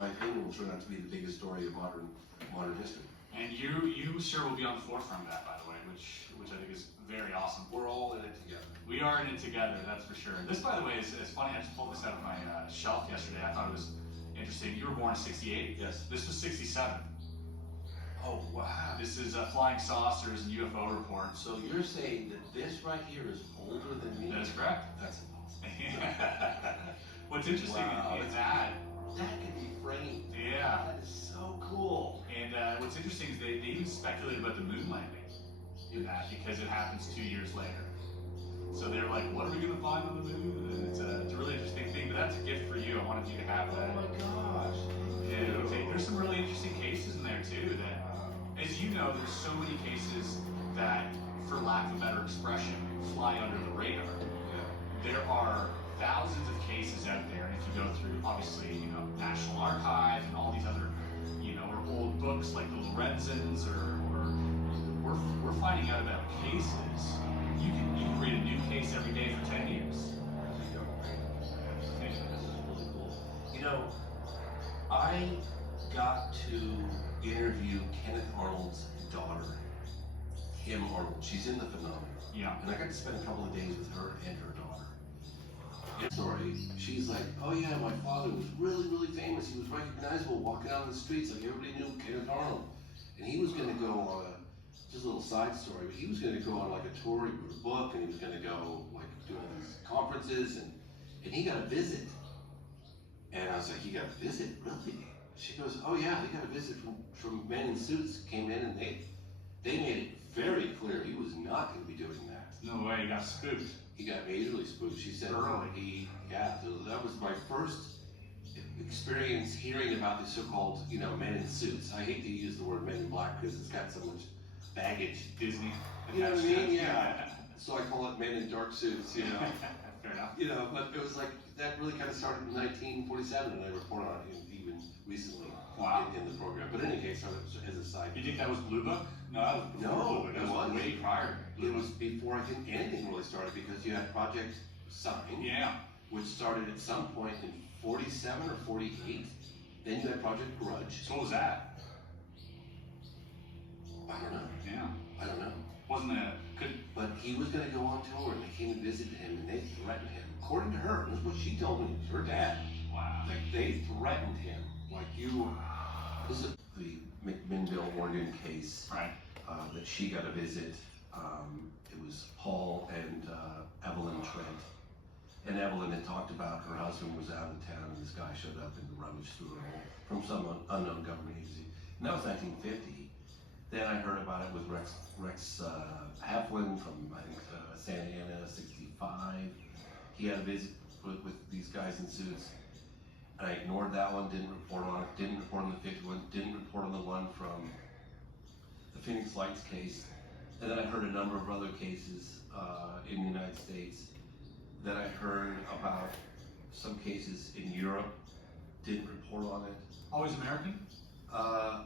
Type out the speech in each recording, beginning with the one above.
My opinion will turn out to be the biggest story of modern history. And you sure will be on the forefront of that, by the way, which I think is very awesome. We're all in it together. We are in it together, that's for sure. This, by the way, is funny. I just pulled this out of my shelf yesterday. I thought it was interesting. You were born in '68. Yes. This was '67. Oh, wow. This is flying saucers and UFO reports. So you're saying that this right here is older than me? That is correct. That's impossible. What's interesting is that can be framed. Yeah. That is so cool. And what's interesting is they even speculated about the moon landing in that because it happens 2 years later. So they're like, what are we going to find on the moon? And it's a really interesting thing, but that's a gift for you. I wanted you to have that. Oh my gosh. And there's some really interesting cases in there too that, as you know, there's so many cases that, for lack of a better expression, fly under the radar. Yeah. There are thousands of cases out there, and if you go through, obviously, National Archives and all these other, or old books like the Lorenzens, or we're finding out about cases. You can read a new case every day for 10 years. This is really cool. I got to interview Kenneth Arnold's daughter, Kim Arnold. She's in the phenomenon. Yeah. And I got to spend a couple of days with her and her daughter. Story, she's like, oh yeah, my father was really, really famous. He was recognizable walking out on the streets, like everybody knew Kenneth Arnold. And he was going to go on just a little side story, but he was going to go on like a tour, he wrote a book, and he was going to go like do all these conferences, and he got a visit. And I was like, he got a visit? Really? She goes, oh yeah, he got a visit from men in suits, came in, and they made it very clear he was not going to be doing that. No way, he got spooked. He got majorly spooked. She said, early. So that was my first experience hearing about the so-called, men in suits. I hate to use the word men in black because it's got so much baggage. Disney. You know what I mean? Yeah. So I call it men in dark suits, Fair enough. But it was like, that really kind of started in 1947, and I reported on it even recently in the program. But in any case, as a side. You think that was Blue Book? No, that was before Blue Book. That was way prior. It was before I think anything really started, because you had Project Sign, which started at some point in 47 or 48. Then you had Project Grudge. So what was that? I don't know. Yeah. I don't know. But he was going to go on tour, and they came and visited him, and they threatened him. According to her, this is what she told me. It was her dad. Wow. Like, they threatened him. Like, this is the McMinnville, Oregon case. Right. That she got a visit. It was Paul and Evelyn Trent. And Evelyn had talked about her husband was out of town, and this guy showed up and rummaged through her home from some unknown government agency. And that was 1950. Then I heard about it with Rex Heflin from, I think, Santa Ana, 65. He had a visit with these guys in suits. And I ignored that one, didn't report on it, didn't report on the 50 one, didn't report on the one from the Phoenix Lights case. And then I heard a number of other cases in the United States. Then I heard about some cases in Europe, didn't report on it. Always American?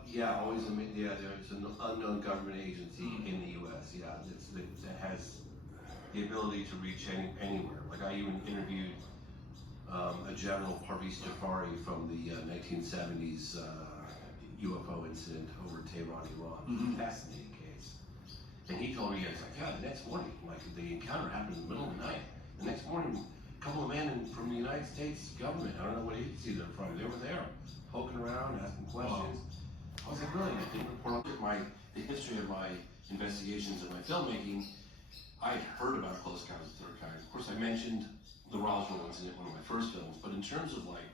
Yeah, always. There's an unknown government agency in the U.S. Yeah, that has the ability to reach anywhere. Like I even interviewed a General Parviz Jafari from the 1970s UFO incident over Tehran, Iran. Fascinating case. And he told me, it's like, yeah, the next morning, like the encounter happened in the middle of the night. The next morning, a couple of men from the United States government, I don't know what agency they're from, they were there, poking around, asking questions. I was like, really? I didn't report on the history of my investigations and my filmmaking. I had heard about Close Encounters of the Third Kind. Of course, I mentioned the Roswell incident, one of my first films, but in terms of like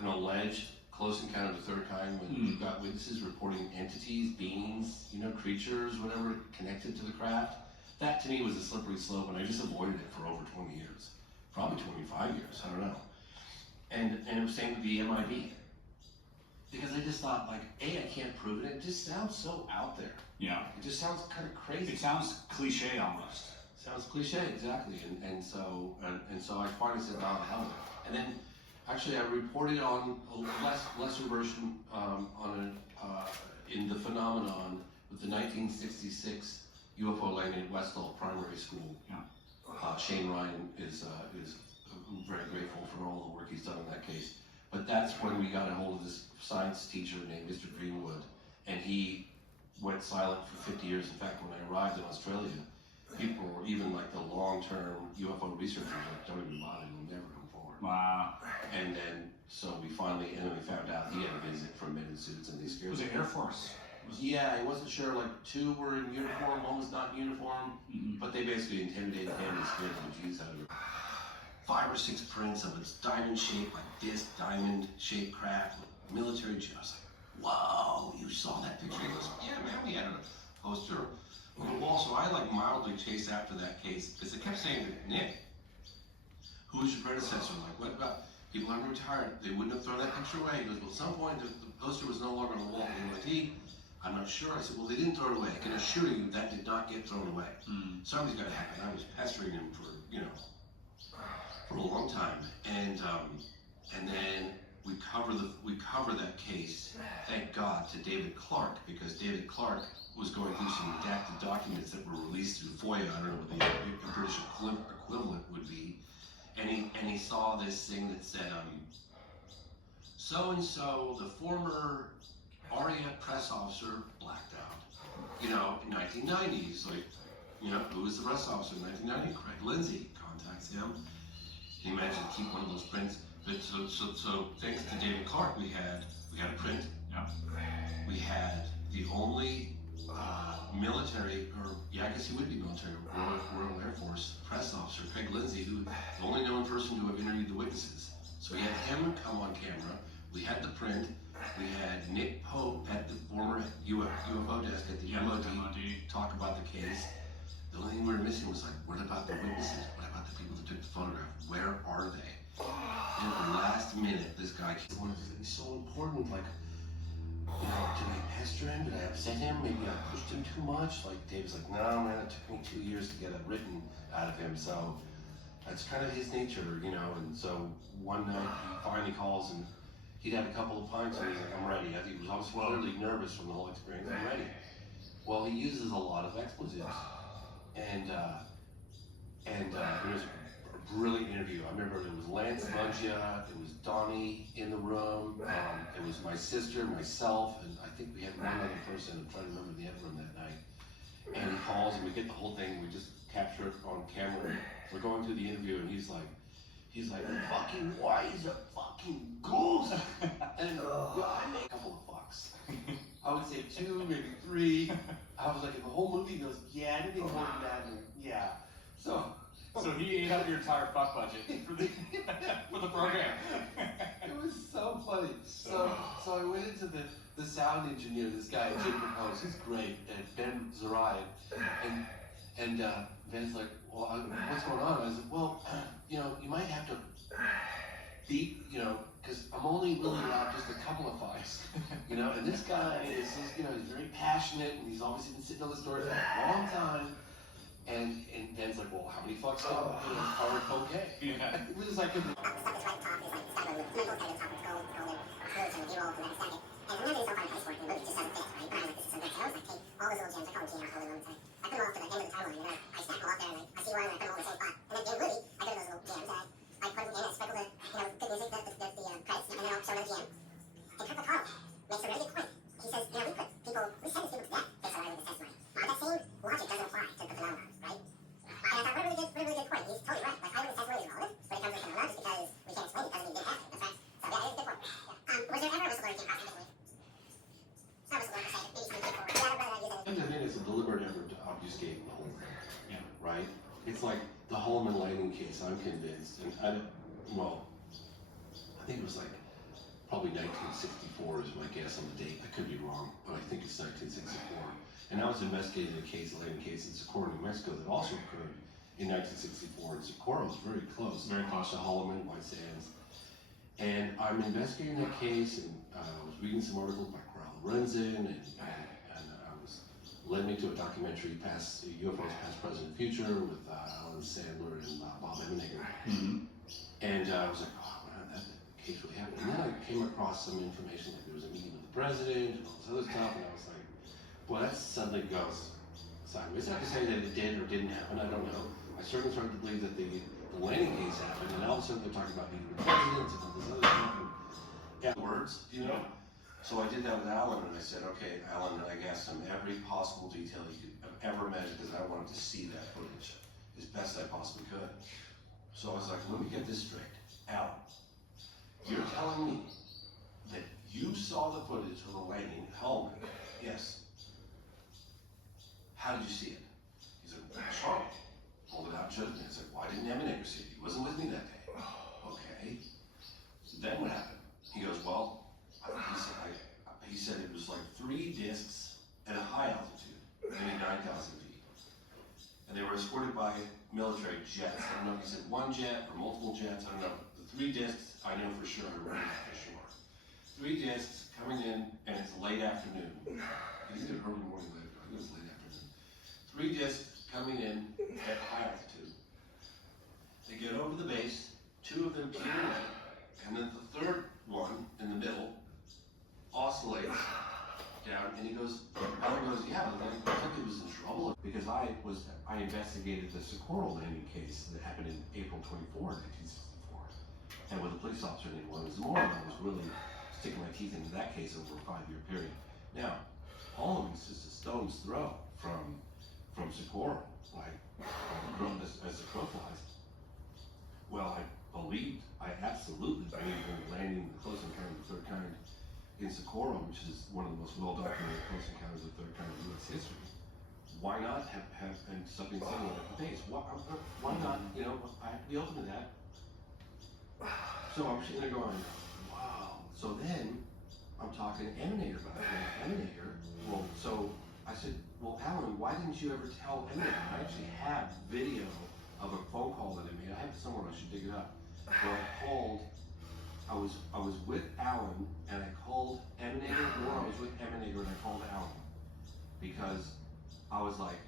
an alleged Close Encounter of the Third Kind, when you've got witnesses reporting entities, beings, creatures, whatever, connected to the craft, that to me was a slippery slope, and I just avoided it for over 20 years. Probably 25 years, I don't know. And it was same with the MIB. Because I just thought, like, A, I can't prove it. It just sounds so out there. Yeah. It just sounds kind of crazy. It sounds cliche almost. Sounds cliche, exactly. And so I finally said, oh, the hell with it. And then, actually, I reported on a lesser version in the phenomenon with the 1966 UFO landing at Westall Primary School. Yeah. Shane Ryan is very grateful for all the work he's done in that case. But that's when we got a hold of this science teacher named Mr. Greenwood, and he went silent for 50 years. In fact, when I arrived in Australia, people were even like the long-term UFO researchers like, don't even bother, you'll never come forward. Wow. And then, so we found out he had a visit from men in suits, and they scared Was it Air Force? Yeah, he wasn't sure, like 2 were in uniform, 1 was not in uniform, but they basically intimidated him and scared the bejesus out of him. 5 or 6 prints of its diamond shaped, like this diamond shaped craft with military I was like, whoa, you saw that picture? He goes, yeah, man, we had a poster on the wall. So I like mildly chased after that case because they kept saying, Nick, who was your predecessor? Like, what about people aren't retired? They wouldn't have thrown that picture away. He goes, well, at some point the poster was no longer on the wall. And like, I'm not sure. I said, well, they didn't throw it away. I can assure you that did not get thrown away. Something's got to happen. I was pestering him for, for a long time. And then we cover that case, thank God, to David Clark, because David Clark was going through some redacted documents that were released through FOIA. I don't know what the British equivalent would be. And he saw this thing that said, so-and-so, the former ARIA press officer blacked out, in 1990s. Like, who was the press officer in 1990? Craig Lindsay contacts him. He managed to keep one of those prints. But so thanks to David Clark, we had a print. Yeah. We had the only military, I guess he would be military, Royal Air Force press officer, Craig Lindsay, who the only known person to have interviewed the witnesses. So we had him come on camera. We had the print. We had Nick Pope at the former UFO desk at the MOD talk about the case. The only thing we were missing was like, what about the witnesses? What about the people that took the photograph? Where are they? And at the last minute, this guy came on, he's so important, like, did I pester him? Did I upset him? Maybe I pushed him too much? Like, David's like, no, man, it took me 2 years to get it written out of him, so that's kind of his nature, and so one night he finally calls and he'd had a couple of pints and he's like, I'm ready. I think he was clearly nervous from the whole experience. I'm ready. Well, he uses a lot of expletives. And it was a brilliant interview. I remember it was Lance Muggia, it was Donnie in the room, it was my sister, myself, and I think we had one other person. I'm trying to remember the other one that night. And he calls and we get the whole thing, we just capture it on camera. We're going through the interview and he's like, fucking wise a fucking goose. And I made a couple of bucks. I would say 2, maybe 3. I was like, in the whole movie, he goes, yeah, anything more than that, and yeah. So he ate up your entire buck budget for the program. It was so funny. So I went into the sound engineer, this guy, Jim Propose, who's great, and Ben Zarai, and Ben's like, well, what's going on? I was like, well, you might have to beat, because I'm only really allowed just a couple of fucks, and this guy is, he's very passionate, and he's obviously been sitting on the story for a long time, and Ben's like, well, how many fucks are okay? Yeah. It was like, it's a deliberate effort to obfuscate the whole thing. Yeah. Right? It's like the Holloman Lightning case, I'm convinced. And I think it was like probably 1964 is my guess on the date. I could be wrong, but I think it's 1964. And I was investigating a case, a lightning case in Socorro, New Mexico that also occurred in 1964. And Socorro was very close to Holloman, White Sands. And I'm investigating that case, and I was reading some articles by Corral Lorenzen, and led me to a documentary, UFOs Past, Present, and Future, with Alan Sandler and Bob Emenegger. And I was like, oh man, that case really happened. And then I came across some information, like there was a meeting with the president and all this other stuff, and I was like, well, that suddenly goes sideways. Not to say that it did or didn't happen, I don't know. I certainly started to believe that the landing case happened, and all of a sudden they're talking about meeting with presidents and all this other stuff. Yeah, words, you know? So I did that with Alan, and I said, okay, Alan, I asked him every possible detail you could have ever imagined, because I wanted to see that footage as best I possibly could. So I was like, let me get this straight. Alan, you're telling me that you saw the footage of the landing helmet? Yes. How did you see it? He said, Charlie pulled it out and showed me. I said, why didn't Eminator see it? He wasn't with me that day. Okay. So then what happened? He goes, well, he said it was like 3 discs at a high altitude, maybe 9,000 feet. And they were escorted by military jets. I don't know if he said 1 jet or multiple jets, I don't know. The 3 discs, I know for sure, I remember for sure. 3 discs coming in, and it's late afternoon. It's either early morning, late, I think it's late afternoon. 3 discs coming in at high altitude. They get over the base, 2 of them peter away, and then the 3rd one in the middle oscillates down, and he goes, Alan goes, yeah, I think he was in trouble because I investigated the Socorro landing case that happened in April 24, 1964, and with a police officer named William Zamora. I was really sticking my teeth into that case over a 5-year period. Now, all of it's just a stone's throw from Socorro, like as the crow flies. Well, I absolutely believed in landing the close encounter of the third kind in Socorro, which is one of the most well-documented close encounters of the third kind in U.S. history. Why not have and something similar at the base? Why not? You know, I have to be open to that. So I'm sitting there going, wow. So then I'm talking to Eminator about it. And Eminator, well, so I said, well, Alan, why didn't you ever tell Eminator? I actually have video of a phone call that I made. I have it somewhere. I should dig it up. Where I called. I was with Alan, and I called Eminator, or I was with Eminator and I called Alan, because I was like,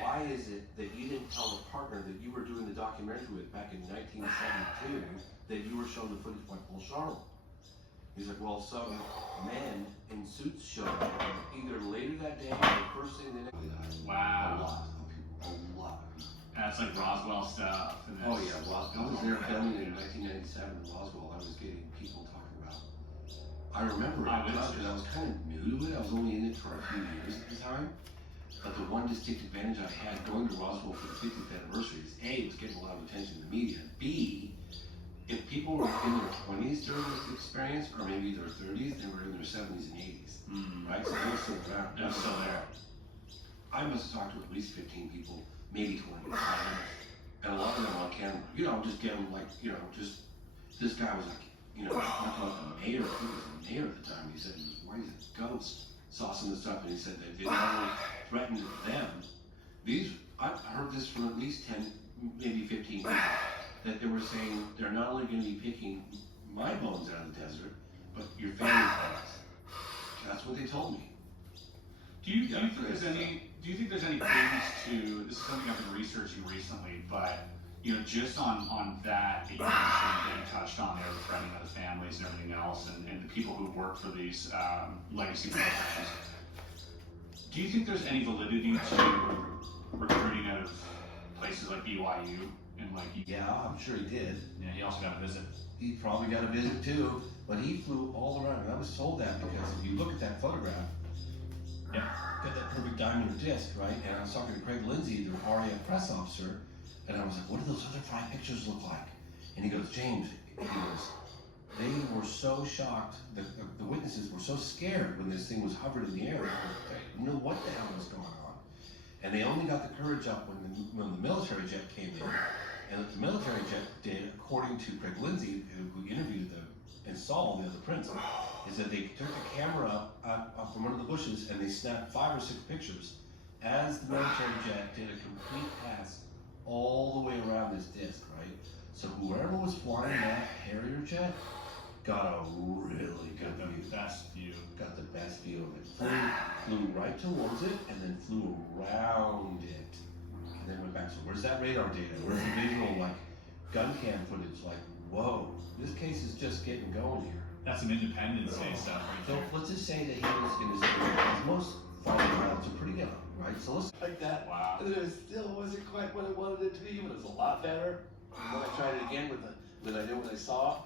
why is it that you didn't tell the partner that you were doing the documentary with back in 1972 that you were shown the footage by Paul Charlotte? He's like, well, some men in suits showed up either later that day or the first thing the next day. Wow. A lot of people. A lot of people. That's like Roswell stuff. Oh yeah, Roswell. I was there filming in 1997 in Roswell. I was getting people talking about. I remember it because I was kind of new to it. I was only in it for a few years at the time. But the one distinct advantage I had going to Roswell for the 50th anniversary is A, it was getting a lot of attention in the media. B, if people were in their 20s during this experience, or maybe their 30s, they were in their 70s and 80s. Right? So they were still around. They're still there. I must have talked to at least 15 people, maybe 20, and a lot of them on camera. You know, just get them like, you know, just, this guy was like, you know, talking about the mayor, I think it was the mayor at the time. He said he was worried as a ghost. Saw some of the stuff, and he said that they not only threatened them, I've heard this from at least 10, maybe 15 people, that they were saying they're not only going to be picking my bones out of the desert, but your family's bones. That's what they told me. Do you think there's any clues to, this is something I've been researching recently, but you know, just on that you mentioned, that you touched on there, the threatening of the families and everything else, and the people who work for these legacy programs, do you think there's any validity to recruiting out of places like BYU and like? Yeah, I'm sure he did. Yeah, he also got a visit. He probably got a visit too, but he flew all around, and I was told that because if you look at that photograph, yeah, got that perfect diamond disc, right? And I was talking to Craig Lindsay, the RAF press officer, and I was like, what do those other 5 pictures look like? And he goes, James, they were so shocked, the witnesses were so scared when this thing was hovered in the air, they didn't know what the hell was going on. And they only got the courage up when the military jet came in. And what the military jet did, according to Craig Lindsay, who interviewed them and saw all the other prints, is that they took the camera up from under the bushes and they snapped 5 or 6 pictures as the military jet did a complete pass all the way around this disc, right? So whoever was flying that Harrier jet got a really good view. Best view. Got the best view of it. Flew right towards it and then flew around it. And then went back. So where's that radar data? Where's the visual, like, gun cam footage? Like, whoa, this case is just getting going here. That's some Independence Day stuff right So there. let's just say that he was in his 30s. Most fighting pilots are pretty young, right? So let's like that. Wow. And it still wasn't quite what I wanted it to be, but it was a lot better. And when I tried it again when I knew what I saw,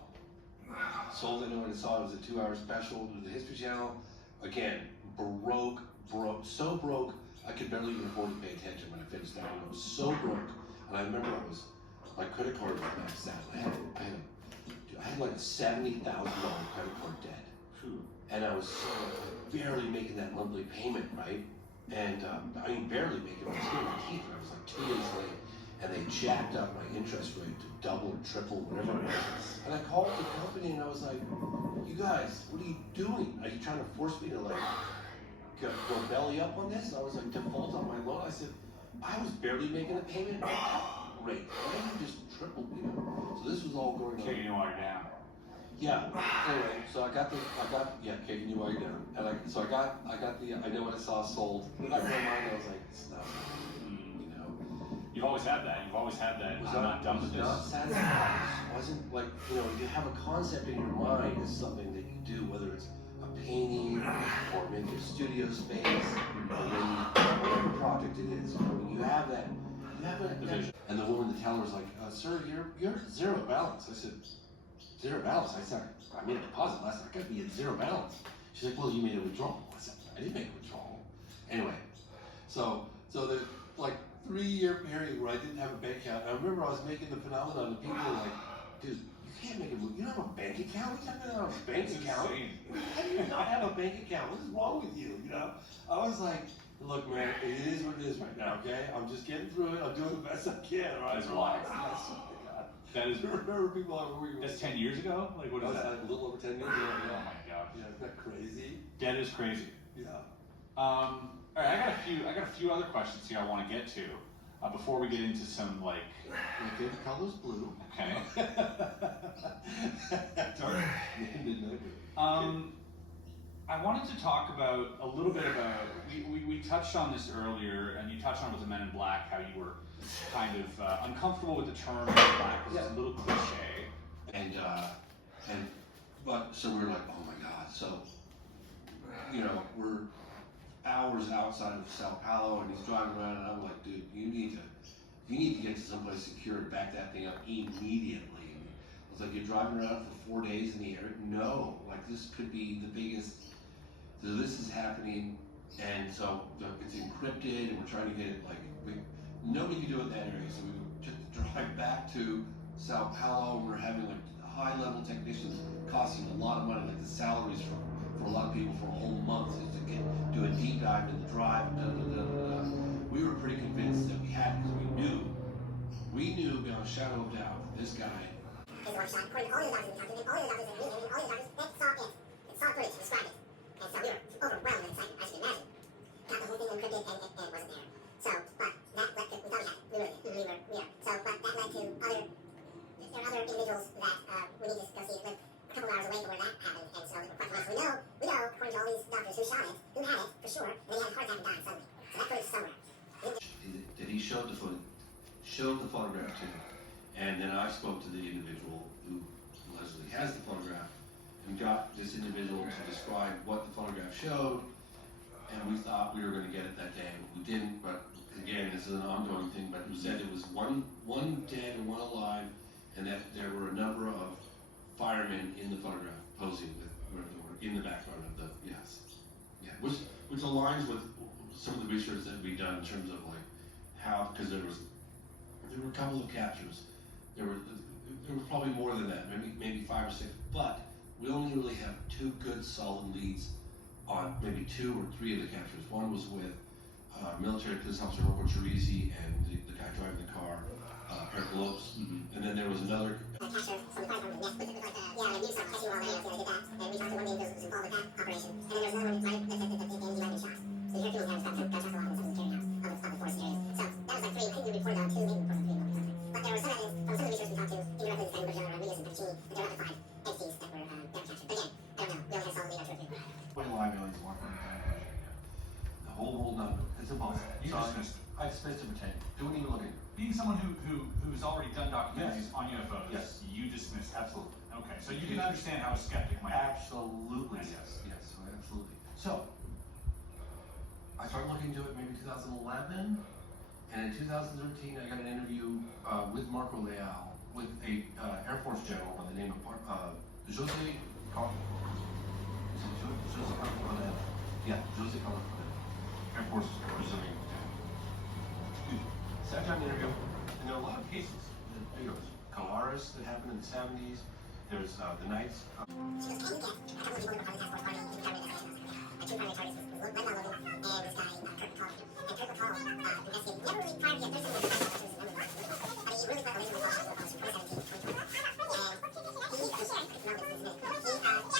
sold it when I saw it was a 2-hour special to the History Channel. Again, broke, so broke, I could barely even afford to pay attention when I finished that one. I was so broke. And I remember my credit card was maxed out. I had like a $70,000 credit card debt. And I was barely making that monthly payment, right? And I mean, barely making it. I was getting my teeth when I was like 2 days late. And they jacked up my interest rate to double or triple, whatever it was. And I called the company and I was like, you guys, what are you doing? Are you trying to force me to like go belly up on this? And I was like, default on my loan. I said, I was barely making a payment rate. Why did you just triple, you know? So this was all going on. Kicking you while you're down. Yeah. Anyway, so I got kicking you while you're down. And I know what I saw sold. In my mind, I was like, it's not. You've always had that. You've always had that. I'm not done with this. Not satisfied. It wasn't like, you know, you have a concept in your mind is something that you do, whether it's a painting or maybe a studio space or maybe whatever project it is. You know, when you have that vision. And the woman, the teller was like, sir, you're at zero balance. I said, zero balance? I said, I made a deposit last night. I gotta be at zero balance. She's like, well, you made a withdrawal. I said, I didn't make a withdrawal. Anyway, so the like 3-year period where I didn't have a bank account. I remember I was making the phenomenon and people were like, dude, you can't make a move. You don't have a bank account? What are you talking about a bank account? How do you not have a bank account? What is wrong with you? You know? I was like, look, man, it is what it is right now, okay? I'm just getting through it. I'm doing the best I can, all right? That's relax. That is, remember people are worried. that's 10 years ago? Like, what is that? Like a little over 10 years ago. Oh Yeah. my god. Yeah, isn't that crazy? That is crazy. Yeah. All right, I got a few other questions here I want to get to before we get into some like. My favorite color is blue. Okay. Sorry. I wanted to talk about a little bit about we touched on this earlier, and you touched on with the Men in Black how you were kind of uncomfortable with the term Men in Black because it's a little cliche. But so we were like, oh my god. So, you know, we're hours outside of Sao Paulo, and he's driving around, and I'm like, dude, you need to get to someplace secure and back that thing up immediately. I was like, you're driving around for 4 days in the air? No, like this could be the biggest. So this is happening, and so it's encrypted, and we're trying to get it like nobody can do it in that area. So we just drive back to Sao Paulo, and we're having like high-level technicians costing a lot of money, like the salaries for a lot of people for a whole month is to do a deep dive in the drive. We were pretty convinced that we had because we knew beyond a shadow of doubt that this guy. Is one shot. According to all the doctors in the country, all the doctors in the all the doctors that saw it. It saw footage, described it. And so we were overwhelmed with excitement, as you can imagine. Got the whole thing encrypted and it wasn't there. So, but that led to, we thought we had it. We really did. We are. So, but that led to there are other individuals that we need to go see that live a couple hours away from where that happened. And so they were quite close. We know, according to all these doctors who shot it, who had it, for sure, and they had a heart attack and died suddenly. So that footage is somewhere. That he showed the photograph to him. And then I spoke to the individual who allegedly has the photograph and got this individual to describe what the photograph showed. And we thought we were going to get it that day. We didn't, but again, this is an ongoing thing. But we said it was one dead and one alive, and that there were a number of firemen in the photograph posing with whatever they were in the background of the which aligns with some of the research that we've done in terms of like how, because there were a couple of captures. There were probably more than that, maybe 5 or 6, but we only really have 2 good solid leads on maybe 2 or 3 of the captures. One was with military police officer Rocco Chirizi and the guy driving the car, Eric Lopes, and then there was another. Capture from the fire department, with like yeah, like news stuff, catching all that, did that, and we talked to one of the individuals who was involved with that operation, and then there was another one that said that the end might have been shot. So you heard people guys gunshots a lot in some of the clearinghouse on the forest areas. So that was like 3. I think we reported on 2, maybe we reported on 3. But there was some evidence from some of the research we talked to, indirectly the same with Rodriguez and Pacini, that there were up to 5 entities that were captured. But again, I don't know. We only have solid data on 2 or 3. What alive aliens want from the whole world number. It's impossible. You dismissed it. I dismissed it for 10. Don't even look at it. Being someone who's already done documentaries Yes. on UFOs, Yes. you dismissed it. Absolutely. Okay, so you can understand how a skeptic might. Absolutely, yes, absolutely. So, I started looking into it maybe 2011, and in 2013 I got an interview with Marco Leal with a Air Force general by the name of Jose Cal- is it Jose Calvez? Yeah, Jose Calvez. Air Force Brazilian. Sat down interview, and there are a lot of cases. There goes Colares that happened in the 70s. There's the Knights. She goes, can you get a couple of people who were part of the task force party in the government investigation? Two primary targets was Brenda Logan and this guy, Kirk McCall. And Kirk McCall investigated, never really prior to the other thing was I mean, he really put a laser on the from 2017 to 2020. And he, I'm sorry, it's not what it's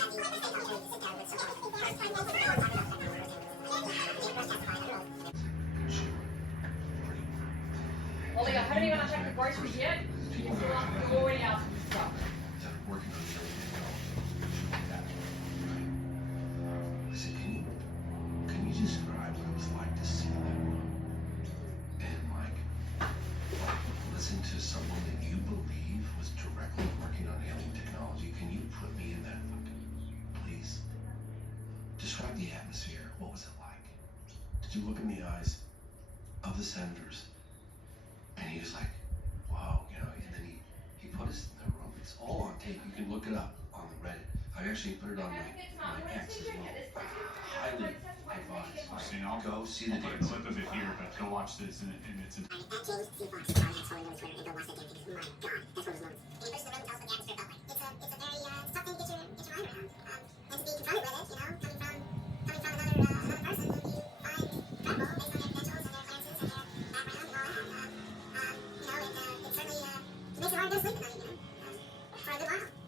he had the state opportunity to sit down with so-called first time people who talk about that and they first testified under oath. Well, I haven't even checked the groceries yet. You're already out some stuff. That are working on everything else. Like that, right? I said, can you describe what it was like to sit in that room and like listen to someone that you believe was directly working on alien technology? Can you put me in that fucking, please? Describe the atmosphere. What was it like? Did you look in the eyes of the senators? And he was like, wow, you know, and then he put us in the room. It's all on tape. You can look it up on the Reddit. I actually put it on my ex as well. Highly advised. So, I'll Go see the put a damn clip of it here, but go watch this in its At James C. Fox, that's how I know Twitter, and go watch that damn thing, because my god, that's one of those moments. And he pushes the room and tells us what the atmosphere felt like. It's a very, tough thing to get your mind around. And to be confronted with it, you know, coming from another person who you find credible based on their credentials and their clearances and their background and all that, you know, it certainly, it makes it hard to go to sleep at night, you know, for a good while.